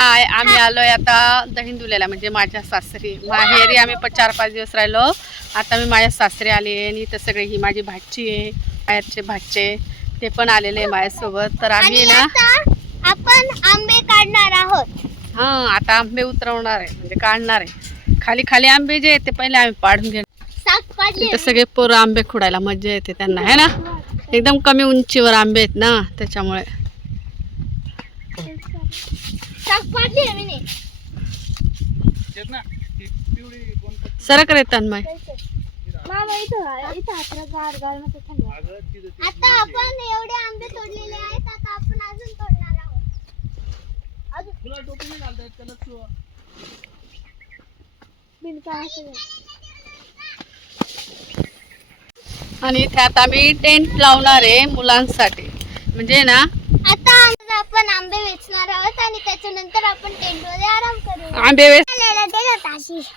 I आम्ही आलोय आता दहिंदुल्याला म्हणजे माझ्या सासरी. माहेरी आम्ही चार पाच दिवस राहिलो. आता मी माझ्या सासरी आले आणि इथं सगळे ही माझी भाची आहे बाहेरचे भाचे. ते पण आलेले आहे माझ्यासोबत. तर आम्ही ना आपण आंबे काढणार आहोत. हा आता आंबे उतरवणार आहे म्हणजे काढणार आहे. खाली खाली आंबे जे आहेत ते पहिले आम्ही पाडून घेणार. सगळे पोरं आंबे खुडायला मजा येते त्यांना है ना? एकदम कमी उंचीवर आंबे आहेत ना त्याच्यामुळे. सरक रे तन्मय. आता आपण एवढे आंबे तोडलेले आहेत आता आपण अजून तोडणार आहोत. आणि इथे आता आम्ही टेंट लावणार आहे मुलांसाठी. म्हणजे ना आता आपण आंबे वेचणार आहोत आणि त्याच्यानंतर आपण टेंटमध्ये आराम करू. आंबे वेच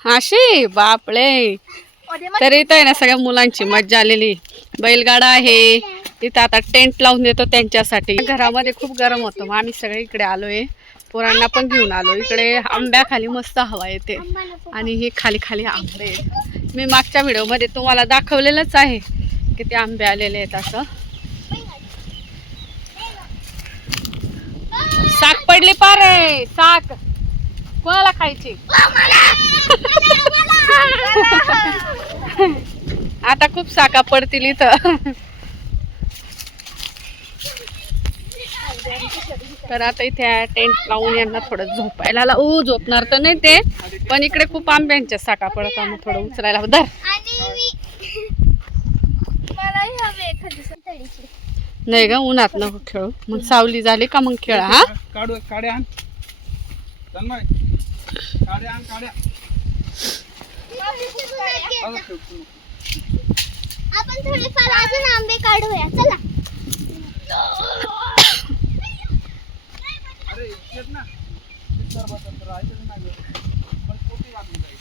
अशी बापळे तर इथं आहे ना सगळ्या मुलांची मज्जा आलेली. बैलगाडा आहे. तिथं आता टेंट लावून देतो त्यांच्यासाठी. घरामध्ये खूप गरम होतं. मग आम्ही सगळे इकडे आलोय. पोरांना पण घेऊन आलो. इकडे आंब्याखाली मस्त हवा येते. आणि हे खाली खाली आंबे. मी मागच्या व्हिडिओमध्ये तुम्हाला दाखवलेलंच आहे. किती आंबे आलेले आहेत असं. साक पडली पार आहे साक. कोणाला खायची? आता खूप साका पडतील इथं. तर आता इथे टेंट लावून यांना थोडं झोपायला लावू ऊ झोपणार तर नाही ते पण इकडे खूप आंब्यांच्या साका पडतात मग थोडं उचलायला धर आणि मी मलाही हवे एखादी तळीची नाही ग उन्हात नको खेळू. मग सावली झाली का मग खेळा हा? काढू काड्या आण तन्मय काड्या आण काड्या अगं ठेव तू. आपण थोडेफार अजून आंबे काढूया चला. अरे येत ना ते सरबत तर ऐकत नाही गं. पण पोटी लागली जाईल.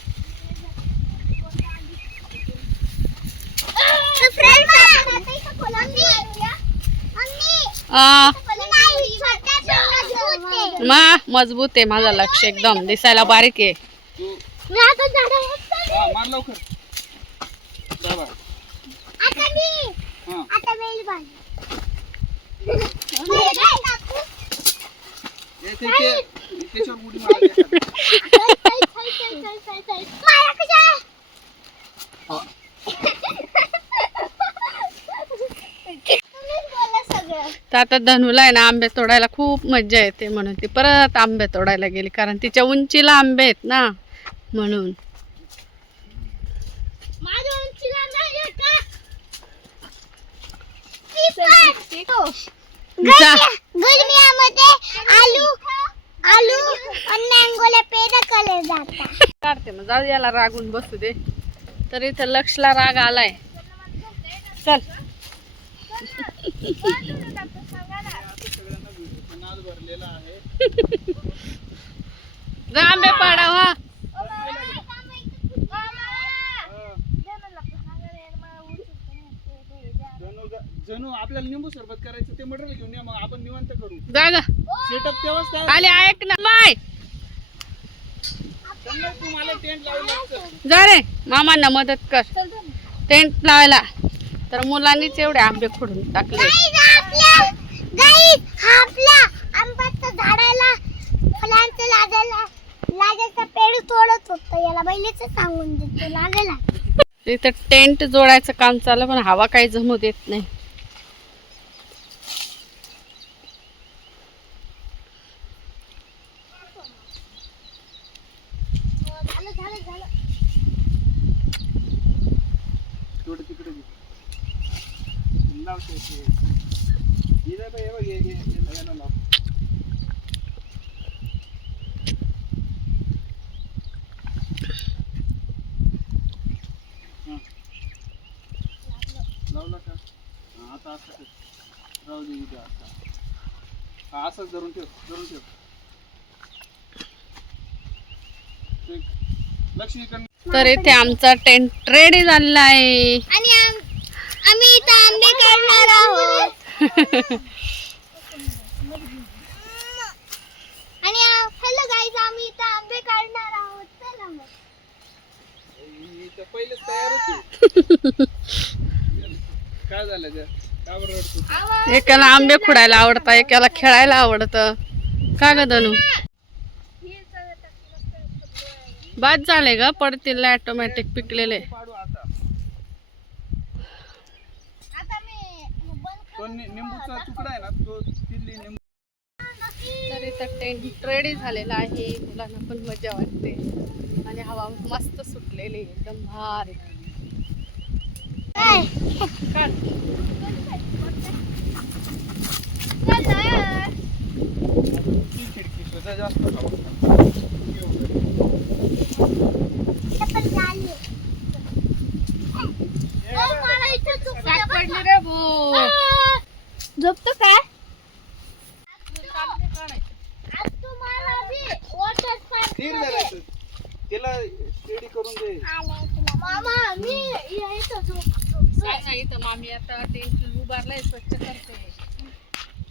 तर friends, आपण आता इथं खोलांबी काढूया. मम्मी, आ, नाही, छोट्या पिंडाचं होते. मा मजबूत आहे माझा लक्ष एकदम. दिसायला बारीक आहे तू मी आता झाडावर चढले. हा मार लवकर जा बा. आता मी हा आता बेल बांध. हे काय काकू? ए, ते- ते- त्याच्यावर उडी मारायची एखादी. चल, चल, चल, चल, चल, चल, चल. मला कशा? हा. तुम्हीच बोला सगळं. तर आता धनुला आहे ना आंबे तोडायला खूप मज्जा येते म्हणून ती परत आंबे तोडायला गेली कारण तिच्या उंचीला आंबे आहेत ना म्हणून माझ्या उंचीला नाही आहे का? ती पण. जा. गरमियामध्ये आलू आलू आणि मँगोला पेरा केले जातात काढते मग जाऊ दे, याला रागून बसू दे तर इथं लक्षला राग आलाय चल जा आंबे पाडा हा जणू आपल्याला निंबू सरबत करायचं ते मटेरियल घेऊन या मग आपण निवांत करू. जा ग सेटअप तेव्हाच काय आले ऐक ना. माय तन्मय, तू मला टेंट लावू लागतं. जा रे. मामांना मदत कर. टेंट लावायला. तर मुलांनीच एवढे आंबे खोडून टाकले. इथं टेंट जोडायचं काम चाललं पण हवा काही जमू देत नाही झालं झालं झालं थोडं तिकडे घे. लावते ते. हे नाही बाई, हे बघ, हे- हे- हे- याला लाव. हा. लावला का हा, आता असं कर. राहू दे इथं आता. हा, असंच धरून ठेव धरून ठेव लक्ष्मी तर इथे आमचा टेंट रेडी झालेला आहे. आणि हॅलो आम्ही आंबे काढणार आहोत. चला मग. एकाला आंबे खुडायला आवडतं एकाला खेळायला आवडतं. का ग दनु? बाद झाले ग पडतील ऑटोमॅटिक पिकलेले. तो निंबूचा तुकडा आहे ना तो तिथली निंबू तर इथं टेंट रेडी झालेला आहे. मुलांना पण मजा वाटते. आणि हवा मस्त सुटलेली एकदम भारी. खिडकी सुद्धा जास्त हवा. पडली रे भो झोपतो काय काढायचं. आज तुम्हाला बी water park स्थिरमध्ये धरायचं तिला स्टेडी करून दे. मामा मी इथं झोपतो काय नाही इथं मामी आता टेंट उभारलाय स्वच्छ करते.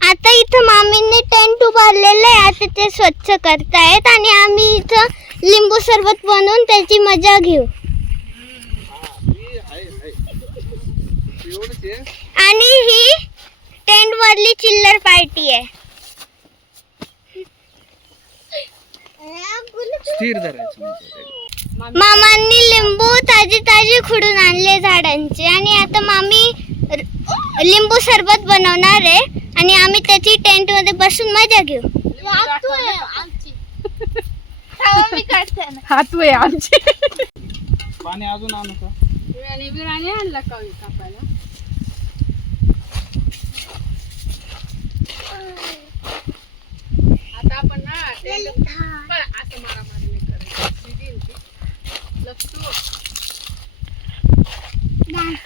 आता इथं मामींनी टेंट उभारलेलं आहे. आता ते स्वच्छ करतायत आणि आम्ही इथं लिंबू सरबत बनवून त्याची मजा घेऊ. हा, आणि ही टेंट वरली चिल्लर पार्टी आहे. स्थिर धरायचं म्हणजे. मामी मामांनी लिंबू ताजी ताजी खुडून आणले झाडांचे आणि आता मामी लिंबू सरबत बनवणार आहे आणि आम्ही त्याची टेंटमध्ये बसून मजा घेऊ. हातू आहे आमची. पाणी अजून आणू का? आणला का हो कापायला आता आपण ना टेंट बरं, असं मारामारी नाही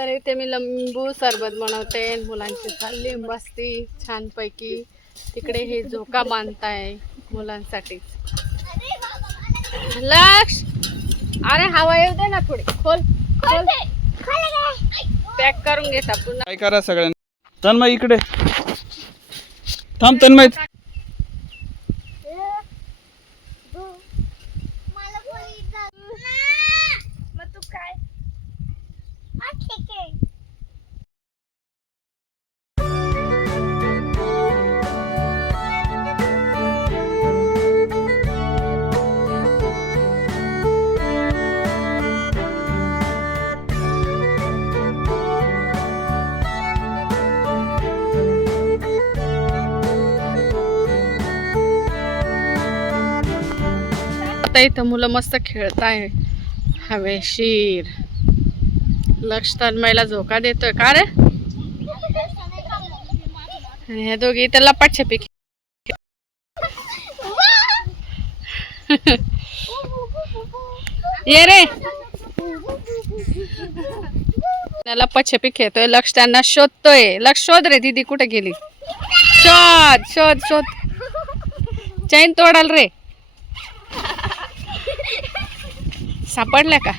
तर इथे मी लिंबू सरबत बनवते मुलांची चालली मस्ती छानपैकी. तिकडे हे झोका बांधताय मुलांसाठी. लक्ष! अरे हवा येऊ दे ना थोडी. खोल खोल. पॅक करून घेता पुन्हा. काय करा सगळ्यांना? तन्मय इकडे. थांब तन्मय. आता इथं मुलं मस्त खेळताय. हवेशीर लक्ष तन्मयला झोका देतोय. का रे? आणि हे दोघी इथं लपाटछपी ये रे. लपाछपी खेळतोय. लक्ष त्यांना शोधतोय. लक्ष शोध रे दीदी कुठे गेली? शोध शोध शोध. चैन तोडाल रे. सापडल्या का?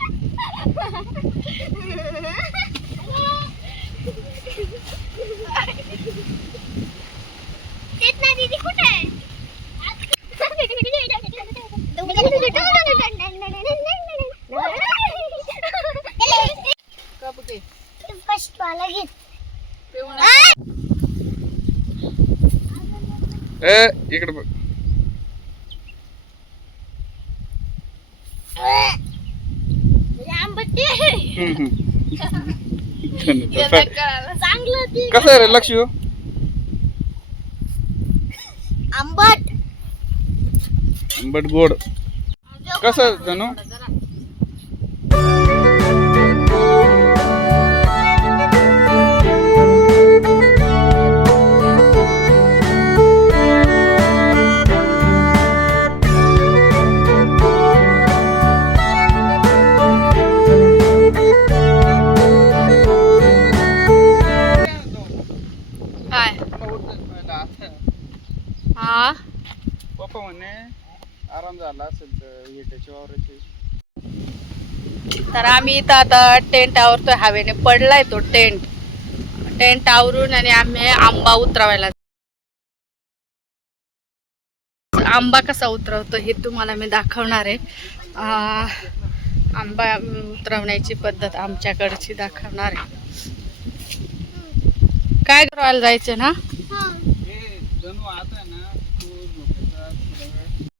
इकडे बघ. आंबट. चांगलं कसं आहे रे लक्ष हो? आंबट बट गोड. कसं जणू? तर आम्ही इथं आता टेंट आवरतोय हवेने. पडलाय तो टेंट टेंट आवरून आणि आम्ही आंबा उतरवायला आंबा कसा उतरवतो हे तुम्हाला मी दाखवणार आहे. आ, आंबा उतरवण्याची पद्धत आमच्याकडची दाखवणार आहे. काय उतरवायला जायचं ना?